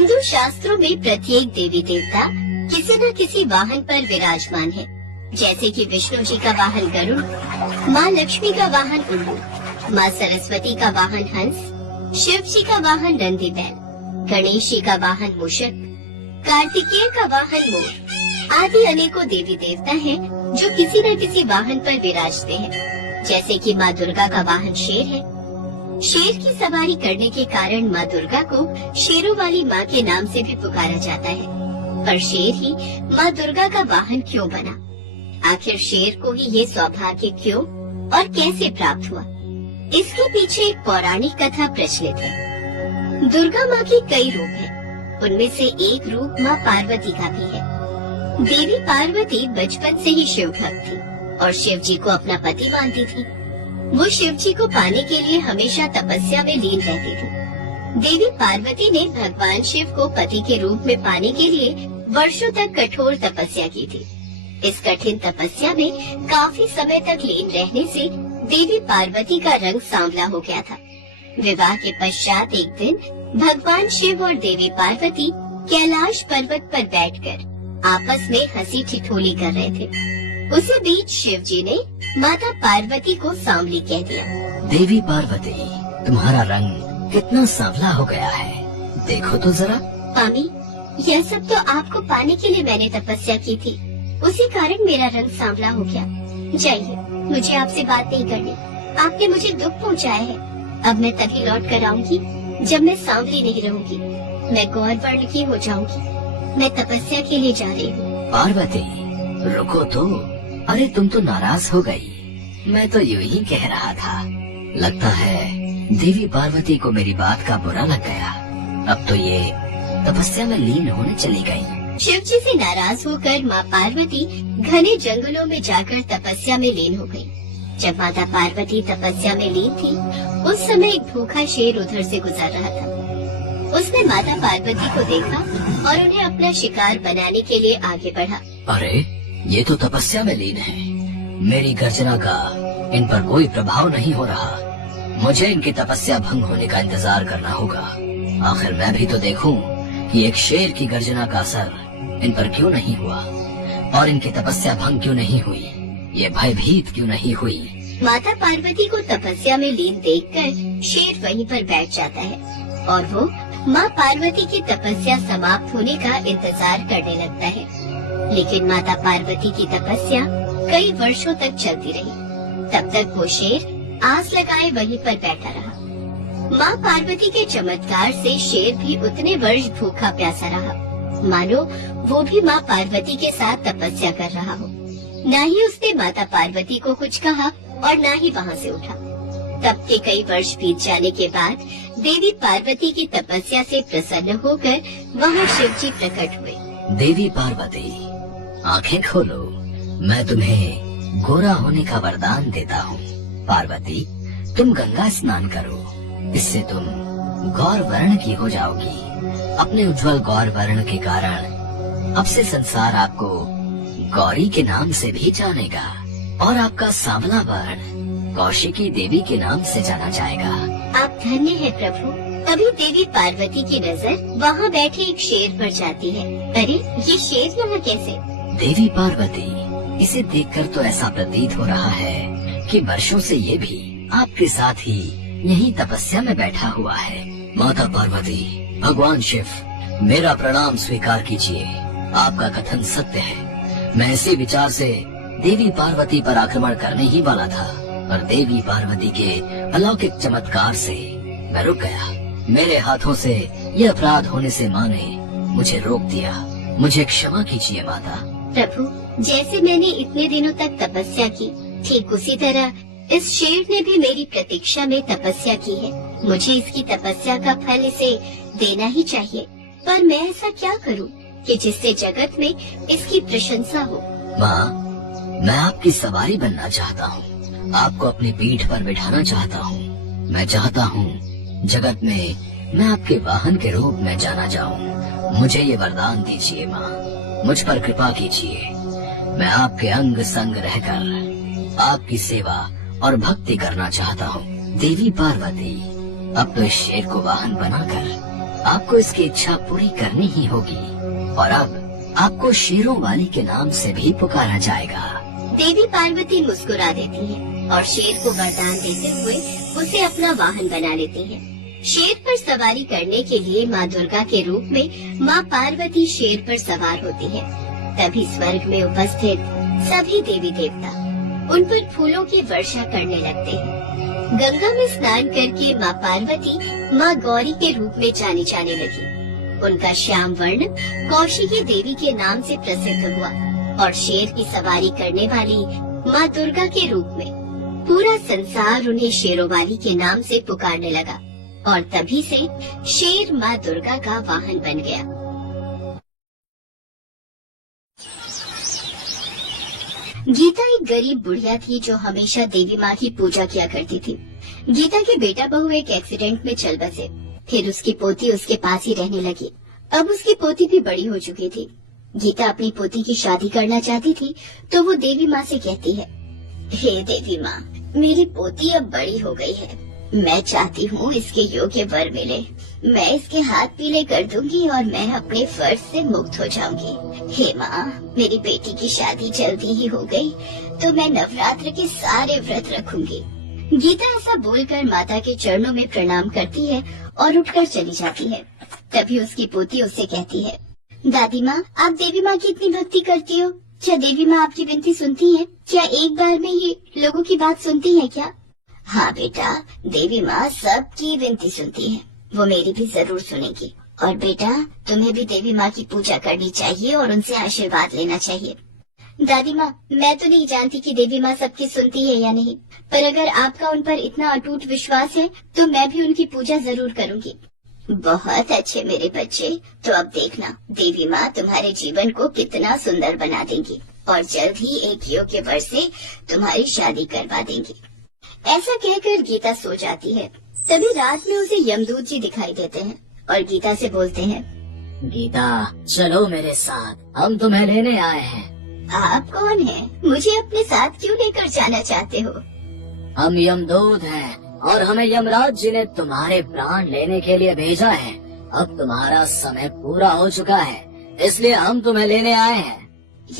हिंदू शास्त्रों में प्रत्येक देवी देवता किसी न किसी वाहन पर विराजमान है, जैसे कि विष्णु जी का वाहन गरुड़, माँ लक्ष्मी का वाहन उल्लू, माँ सरस्वती का वाहन हंस, शिव जी का वाहन नंदी बैल, गणेश जी का वाहन मूषक, कार्तिकेय का वाहन मोर आदि अनेकों देवी देवता हैं जो किसी न किसी वाहन पर विराजते हैं। जैसे कि माँ दुर्गा का वाहन शेर है। शेर की सवारी करने के कारण माँ दुर्गा को शेरों वाली माँ के नाम से भी पुकारा जाता है। पर शेर ही माँ दुर्गा का वाहन क्यों बना? आखिर शेर को ही ये सौभाग्य क्यों और कैसे प्राप्त हुआ? इसके पीछे एक पौराणिक कथा प्रचलित है। दुर्गा माँ के कई रूप हैं, उनमें से एक रूप माँ पार्वती का भी है। देवी पार्वती बचपन से ही शिव भक्त थी और शिव जी को अपना पति मानती थी। वो शिव जी को पाने के लिए हमेशा तपस्या में लीन रहती थी। देवी पार्वती ने भगवान शिव को पति के रूप में पाने के लिए वर्षों तक कठोर तपस्या की थी। इस कठिन तपस्या में काफी समय तक लीन रहने से देवी पार्वती का रंग सांवला हो गया था। विवाह के पश्चात एक दिन भगवान शिव और देवी पार्वती कैलाश पर्वत पर बैठकर आपस में हंसी ठिठोली कर रहे थे। उसी बीच शिव जी ने माता पार्वती को सांवली कह दिया। देवी पार्वती, तुम्हारा रंग कितना सांवला हो गया है, देखो तो जरा। स्वामी, यह सब तो आपको पाने के लिए मैंने तपस्या की थी, उसी कारण मेरा रंग सांवला हो गया। जाइए, मुझे आपसे बात नहीं करनी। आपने मुझे दुख पहुंचाया है। अब मैं तभी लौट कर आऊंगी जब मैं सांवली नहीं रहूंगी। मैं गौर वर्ण की हो जाऊंगी। मैं तपस्या के लिए जा रही हूँ। पार्वती, रुको तो। अरे तुम तो नाराज हो गई। मैं तो यूं ही कह रहा था। लगता है देवी पार्वती को मेरी बात का बुरा लग गया। अब तो ये तपस्या में लीन होने चली गई। शिव जी से नाराज होकर माँ पार्वती घने जंगलों में जाकर तपस्या में लीन हो गई। जब माता पार्वती तपस्या में लीन थी, उस समय एक भूखा शेर उधर से गुजर रहा था। उसने माता पार्वती को देखा और उन्हें अपना शिकार बनाने के लिए आगे बढ़ा। अरे, ये तो तपस्या में लीन है। मेरी गर्जना का इन पर कोई प्रभाव नहीं हो रहा। मुझे इनकी तपस्या भंग होने का इंतजार करना होगा। आखिर मैं भी तो देखूं कि एक शेर की गर्जना का असर इन पर क्यों नहीं हुआ और इनकी तपस्या भंग क्यों नहीं हुई, ये भयभीत क्यों नहीं हुई। माता पार्वती को तपस्या में लीन देखकर शेर वहीं पर बैठ जाता है और वो माँ पार्वती की तपस्या समाप्त होने का इंतजार करने लगता है। लेकिन माता पार्वती की तपस्या कई वर्षों तक चलती रही। तब तक वो शेर आस लगाए वहीं पर बैठा रहा। माँ पार्वती के चमत्कार से शेर भी उतने वर्ष भूखा प्यासा रहा, मानो वो भी माँ पार्वती के साथ तपस्या कर रहा हो। न ही उसने माता पार्वती को कुछ कहा और न ही वहाँ से उठा। तब के कई वर्ष बीत जाने के बाद देवी पार्वती की तपस्या से प्रसन्न होकर वहाँ शिव जी प्रकट हुए। देवी पार्वती, आंखें खोलो। मैं तुम्हें गोरा होने का वरदान देता हूँ। पार्वती, तुम गंगा स्नान करो, इससे तुम गौर वर्ण की हो जाओगी। अपने उज्जवल गौर वर्ण के कारण अब से संसार आपको गौरी के नाम से भी जानेगा और आपका सांवला वर्ण कौशिकी देवी के नाम से जाना जाएगा। आप धन्य है प्रभु। तभी देवी पार्वती की नजर वहाँ बैठे एक शेर पर जाती है। अरे, ये शेर यहाँ कैसे? देवी पार्वती, इसे देखकर तो ऐसा प्रतीत हो रहा है कि वर्षों से ये भी आपके साथ ही यही तपस्या में बैठा हुआ है। माता पार्वती, भगवान शिव, मेरा प्रणाम स्वीकार कीजिए। आपका कथन सत्य है। मैं इसी विचार से देवी पार्वती पर आक्रमण करने ही वाला था, पर देवी पार्वती के अलौकिक चमत्कार से मैं रुक गया। मेरे हाथों से ये अपराध होने से माँ ने मुझे रोक दिया। मुझे क्षमा कीजिए माता। प्रभु, जैसे मैंने इतने दिनों तक तपस्या की, ठीक उसी तरह इस शेर ने भी मेरी प्रतीक्षा में तपस्या की है। मुझे इसकी तपस्या का फल इसे देना ही चाहिए। पर मैं ऐसा क्या करूं कि जिससे जगत में इसकी प्रशंसा हो? माँ, मैं आपकी सवारी बनना चाहता हूँ। आपको अपनी पीठ पर बिठाना चाहता हूँ। मैं चाहता हूँ जगत में मैं आपके वाहन के रूप में जाना जाऊँ। मुझे ये वरदान दीजिए माँ, मुझ पर कृपा कीजिए। मैं आपके अंग संग रहकर आपकी सेवा और भक्ति करना चाहता हूँ। देवी पार्वती, अब तो इस शेर को वाहन बनाकर आपको इसकी इच्छा पूरी करनी ही होगी और अब आपको शेरों वाली के नाम से भी पुकारा जाएगा। देवी पार्वती मुस्कुरा देती है और शेर को वरदान देते हुए उसे अपना वाहन बना लेती है। शेर पर सवारी करने के लिए माँ दुर्गा के रूप में माँ पार्वती शेर पर सवार होती है। तभी स्वर्ग में उपस्थित सभी देवी देवता उन पर फूलों की वर्षा करने लगते हैं। गंगा में स्नान करके माँ पार्वती माँ गौरी के रूप में जानी जाने लगी। उनका श्याम वर्ण कौशिकी देवी के नाम से प्रसिद्ध हुआ और शेर की सवारी करने वाली माँ दुर्गा के रूप में पूरा संसार उन्हें शेरों वाली के नाम से पुकारने लगा और तभी से शेर माँ दुर्गा का वाहन बन गया। गीता एक गरीब बुढ़िया थी जो हमेशा देवी माँ की पूजा किया करती थी। गीता के बेटा बहू एक एक्सीडेंट में चल बसे। फिर उसकी पोती उसके पास ही रहने लगी। अब उसकी पोती भी बड़ी हो चुकी थी। गीता अपनी पोती की शादी करना चाहती थी तो वो देवी माँ से कहती है, हे देवी माँ, मेरी पोती अब बड़ी हो गई है। मैं चाहती हूँ इसके योग्य वर मिले। मैं इसके हाथ पीले कर दूंगी और मैं अपने फर्ज से मुक्त हो जाऊंगी। हे माँ, मेरी बेटी की शादी जल्दी ही हो गई तो मैं नवरात्र के सारे व्रत रखूंगी। गीता ऐसा बोलकर माता के चरणों में प्रणाम करती है और उठकर चली जाती है। तभी उसकी पोती उससे कहती है, दादी माँ, आप देवी माँ की इतनी भक्ति करती हो, क्या देवी माँ आपकी विनती सुनती है? क्या एक बार में ही लोगों की बात सुनती है क्या? हाँ बेटा, देवी माँ सबकी विनती सुनती है, वो मेरी भी जरूर सुनेगी। और बेटा, तुम्हें भी देवी माँ की पूजा करनी चाहिए और उनसे आशीर्वाद लेना चाहिए। दादी माँ, मैं तो नहीं जानती कि देवी माँ सबकी सुनती है या नहीं, पर अगर आपका उन पर इतना अटूट विश्वास है तो मैं भी उनकी पूजा जरूर करूँगी। बहुत अच्छे मेरे बच्चे, तो अब देखना देवी माँ तुम्हारे जीवन को कितना सुंदर बना देंगी और जल्द ही एक योग्य वर से तुम्हारी शादी करवा देंगी। ऐसा कहकर गीता सो जाती है। तभी रात में उसे यमदूत जी दिखाई देते हैं और गीता से बोलते हैं, गीता, चलो मेरे साथ, हम तुम्हें लेने आए हैं। आप कौन हैं? मुझे अपने साथ क्यों लेकर जाना चाहते हो? हम यमदूत हैं और हमें यमराज जी ने तुम्हारे प्राण लेने के लिए भेजा है। अब तुम्हारा समय पूरा हो चुका है, इसलिए हम तुम्हें लेने आए हैं।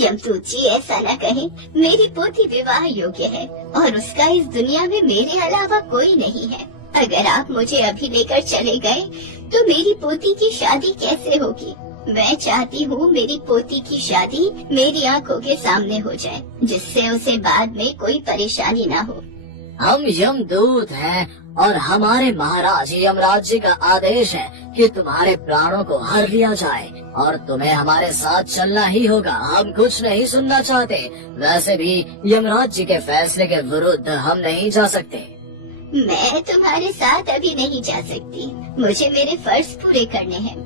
यमदूत जी, ऐसा न कहें, मेरी पोती विवाह योग्य है और उसका इस दुनिया में मेरे अलावा कोई नहीं है। अगर आप मुझे अभी लेकर चले गए तो मेरी पोती की शादी कैसे होगी? मैं चाहती हूँ मेरी पोती की शादी मेरी आंखों के सामने हो जाए, जिससे उसे बाद में कोई परेशानी न हो। हम यमदूत हैं और हमारे महाराज यमराज जी का आदेश है कि तुम्हारे प्राणों को हर लिया जाए और तुम्हें हमारे साथ चलना ही होगा। हम कुछ नहीं सुनना चाहते। वैसे भी यमराज जी के फैसले के विरुद्ध हम नहीं जा सकते। मैं तुम्हारे साथ अभी नहीं जा सकती, मुझे मेरे फर्ज पूरे करने हैं।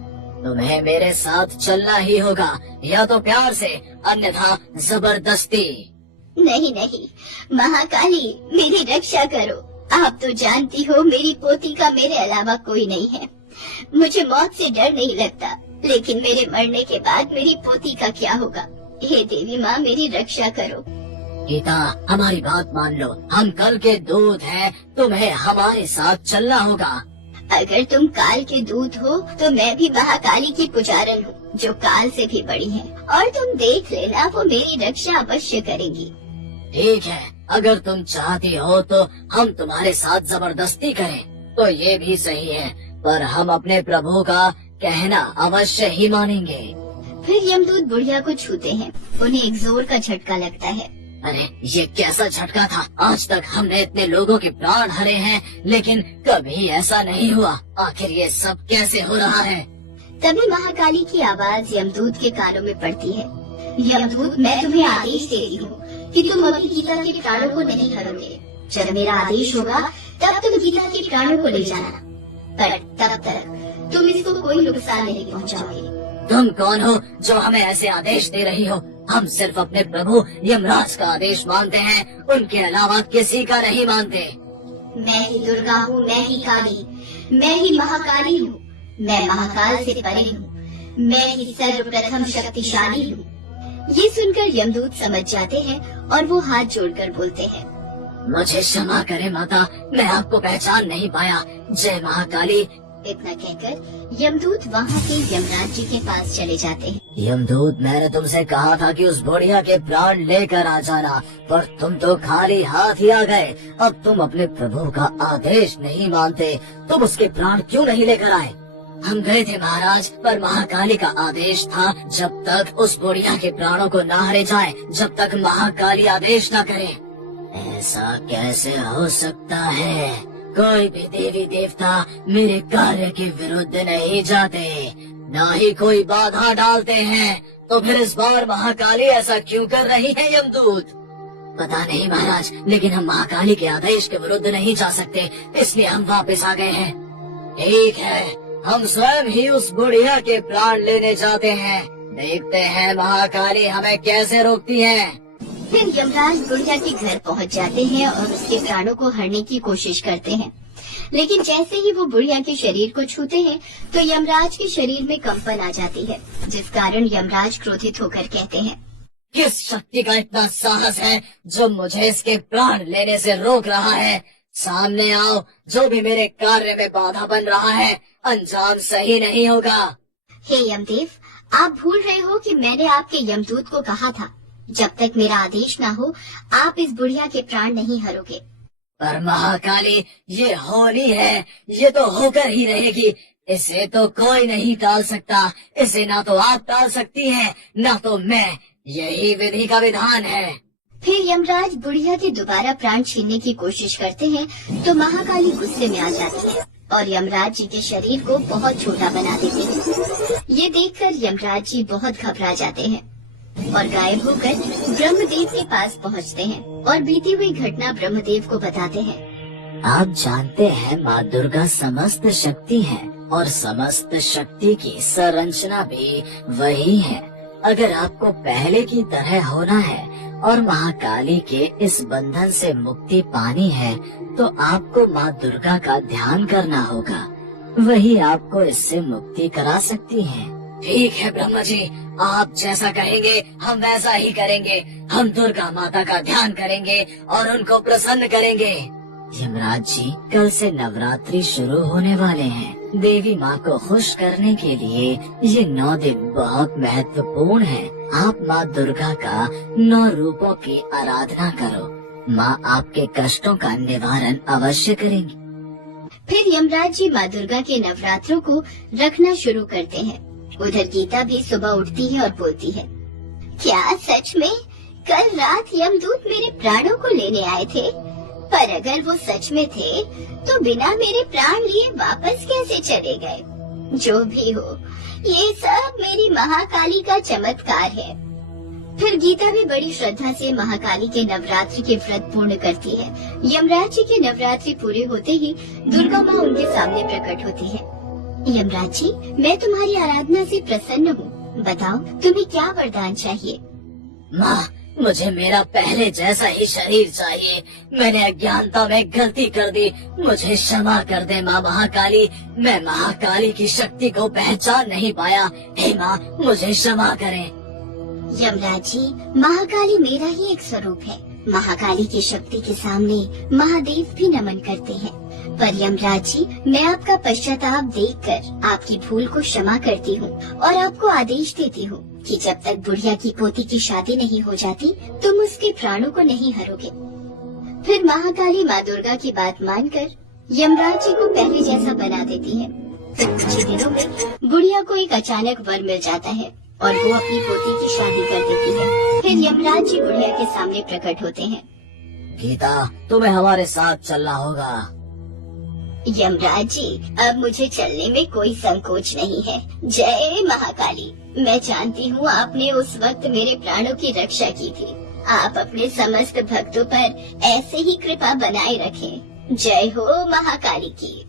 तुम्हें मेरे साथ चलना ही होगा, या तो प्यार से, अन्यथा जबरदस्ती। नहीं नहीं, महाकाली, मेरी रक्षा करो। आप तो जानती हो मेरी पोती का मेरे अलावा कोई नहीं है। मुझे मौत से डर नहीं लगता, लेकिन मेरे मरने के बाद मेरी पोती का क्या होगा? हे देवी माँ, मेरी रक्षा करो। गीता, हमारी बात मान लो, हम कल के दूत हैं, तुम्हें हमारे साथ चलना होगा। अगर तुम काल के दूत हो तो मैं भी महाकाली की पुजारन हूँ, जो काल से भी बड़ी है, और तुम देख लेना, वो मेरी रक्षा अवश्य करेंगी। ठीक है, अगर तुम चाहती हो तो हम तुम्हारे साथ जबरदस्ती करें तो ये भी सही है, पर हम अपने प्रभु का कहना अवश्य ही मानेंगे। फिर यमदूत बुढ़िया को छूते हैं। उन्हें एक जोर का झटका लगता है। अरे, ये कैसा झटका था? आज तक हमने इतने लोगों के प्राण हरे हैं, लेकिन कभी ऐसा नहीं हुआ। आखिर ये सब कैसे हो रहा है? तभी महाकाली की आवाज यमदूत के कानों में पड़ती है। यमदूत, मैं तुम्हें आदेश देती हूँ कि तुम अभी गीता के प्राणों को नहीं हरोगे। जब मेरा आदेश होगा तब तुम गीता के प्राणों को ले जाना, पर तब तक तुम इसको कोई नुकसान नहीं पहुँचाओगे। तुम कौन हो जो हमें ऐसे आदेश दे रही हो? हम सिर्फ अपने प्रभु यमराज का आदेश मानते हैं, उनके अलावा किसी का नहीं मानते। मैं ही दुर्गा हूँ, मैं ही काली, मैं ही महाकाली हूँ। मैं महाकाल से परे हूँ, मैं ही सर्वप्रथम शक्तिशाली हूँ। ये सुनकर यमदूत समझ जाते हैं और वो हाथ जोड़कर बोलते हैं, मुझे क्षमा करें माता, मैं आपको पहचान नहीं पाया। जय महाकाली, इतना कहकर यमदूत वहाँ के यमराज जी के पास चले जाते हैं। यमदूत, मैंने तुमसे कहा था कि उस बुढ़िया के प्राण लेकर आ जाना, पर तुम तो खाली हाथ ही आ गए। अब तुम अपने प्रभु का आदेश नहीं मानते, तुम उसके प्राण क्यों नहीं लेकर आए? हम गए थे महाराज, पर महाकाली का आदेश था जब तक उस बुढ़िया के प्राणों को न हरे जाए, जब तक महाकाली आदेश न करे। ऐसा कैसे हो सकता है? कोई भी देवी देवता मेरे कार्य के विरुद्ध नहीं जाते, न ही कोई बाधा डालते हैं, तो फिर इस बार महाकाली ऐसा क्यों कर रही है यमदूत? पता नहीं महाराज, लेकिन हम महाकाली के आदेश के विरुद्ध नहीं जा सकते, इसलिए हम वापस आ गए हैं। ठीक है, हम स्वयं ही उस बुढ़िया के प्राण लेने जाते हैं, देखते हैं महाकाली हमें कैसे रोकती है। फिर यमराज बुढ़िया के घर पहुंच जाते हैं और उसके प्राणों को हरने की कोशिश करते हैं, लेकिन जैसे ही वो बुढ़िया के शरीर को छूते हैं तो यमराज के शरीर में कंपन आ जाती है, जिस कारण यमराज क्रोधित होकर कहते हैं, किस शक्ति का इतना साहस है जो मुझे इसके प्राण लेने से रोक रहा है? सामने आओ, जो भी मेरे कार्य में बाधा बन रहा है अंजाम सही नहीं होगा। हे यमदेव, आप भूल रहे हो कि मैंने आपके यमदूत को कहा था जब तक मेरा आदेश ना हो आप इस बुढ़िया के प्राण नहीं हरोगे। पर महाकाली, ये होनी है, ये तो होकर ही रहेगी, इसे तो कोई नहीं टाल सकता, इसे ना तो आप टाल सकती हैं, ना तो मैं, यही विधि का विधान है। फिर यमराज बुढ़िया के दोबारा प्राण छीनने की कोशिश करते हैं तो महाकाली गुस्से में आ जाती है और यमराज जी के शरीर को बहुत छोटा बना देती है। ये देखकर यमराज जी बहुत घबरा जाते हैं और गायब होकर ब्रह्मदेव के पास पहुंचते हैं और बीती हुई घटना ब्रह्मदेव को बताते हैं। आप जानते हैं माँ दुर्गा समस्त शक्ति है और समस्त शक्ति की संरचना भी वही है। अगर आपको पहले की तरह होना है और महाकाली के इस बंधन से मुक्ति पानी है तो आपको माँ दुर्गा का ध्यान करना होगा, वही आपको इससे मुक्ति करा सकती है। ठीक है ब्रह्मा जी, आप जैसा कहेंगे हम वैसा ही करेंगे। हम दुर्गा माता का ध्यान करेंगे और उनको प्रसन्न करेंगे। यमराज जी, कल से नवरात्रि शुरू होने वाले हैं। देवी माँ को खुश करने के लिए ये 9 दिन बहुत महत्वपूर्ण है। आप माँ दुर्गा का 9 रूपों की आराधना करो, माँ आपके कष्टों का निवारण अवश्य करेंगी। फिर यमराज जी माँ दुर्गा के नवरात्रों को रखना शुरू करते हैं। उधर गीता भी सुबह उठती है और बोलती है, क्या सच में कल रात यमदूत मेरे प्राणों को लेने आए थे? पर अगर वो सच में थे तो बिना मेरे प्राण लिए वापस कैसे चले गए? जो भी हो, ये सब मेरी महाकाली का चमत्कार है। फिर गीता भी बड़ी श्रद्धा से महाकाली के नवरात्रि के व्रत पूर्ण करती है। यमराज जी के नवरात्रि पूरे होते ही दुर्गा माँ उनके सामने प्रकट होती है। यमराज जी, मैं तुम्हारी आराधना से प्रसन्न हूँ, बताओ तुम्हें क्या वरदान चाहिए? माँ, मुझे मेरा पहले जैसा ही शरीर चाहिए। मैंने अज्ञानता में गलती कर दी, मुझे क्षमा कर दे माँ महाकाली। मैं महाकाली की शक्ति को पहचान नहीं पाया, हे माँ मुझे क्षमा करें। यमराज जी, महाकाली मेरा ही एक स्वरूप है। महाकाली की शक्ति के सामने महादेव भी नमन करते हैं। पर यमराज जी, मैं आपका पश्चाताप देखकर आपकी भूल को क्षमा करती हूँ और आपको आदेश देती हूँ कि जब तक बुढ़िया की पोती की शादी नहीं हो जाती तुम उसके प्राणों को नहीं हरोगे। फिर महाकाली माँ दुर्गा की बात मानकर यमराज जी को पहले जैसा बना देती है। कुछ ही दिनों में बुढ़िया को एक अचानक वर मिल जाता है और वो अपनी पोती की शादी कर देती है। फिर यमराज जी बुढ़िया के सामने प्रकट होते हैं। गीता, तुम्हें हमारे साथ चलना होगा। यमराज जी, अब मुझे चलने में कोई संकोच नहीं है। जय महाकाली, मैं जानती हूँ आपने उस वक्त मेरे प्राणों की रक्षा की थी। आप अपने समस्त भक्तों पर ऐसे ही कृपा बनाए रखें। जय हो महाकाली की।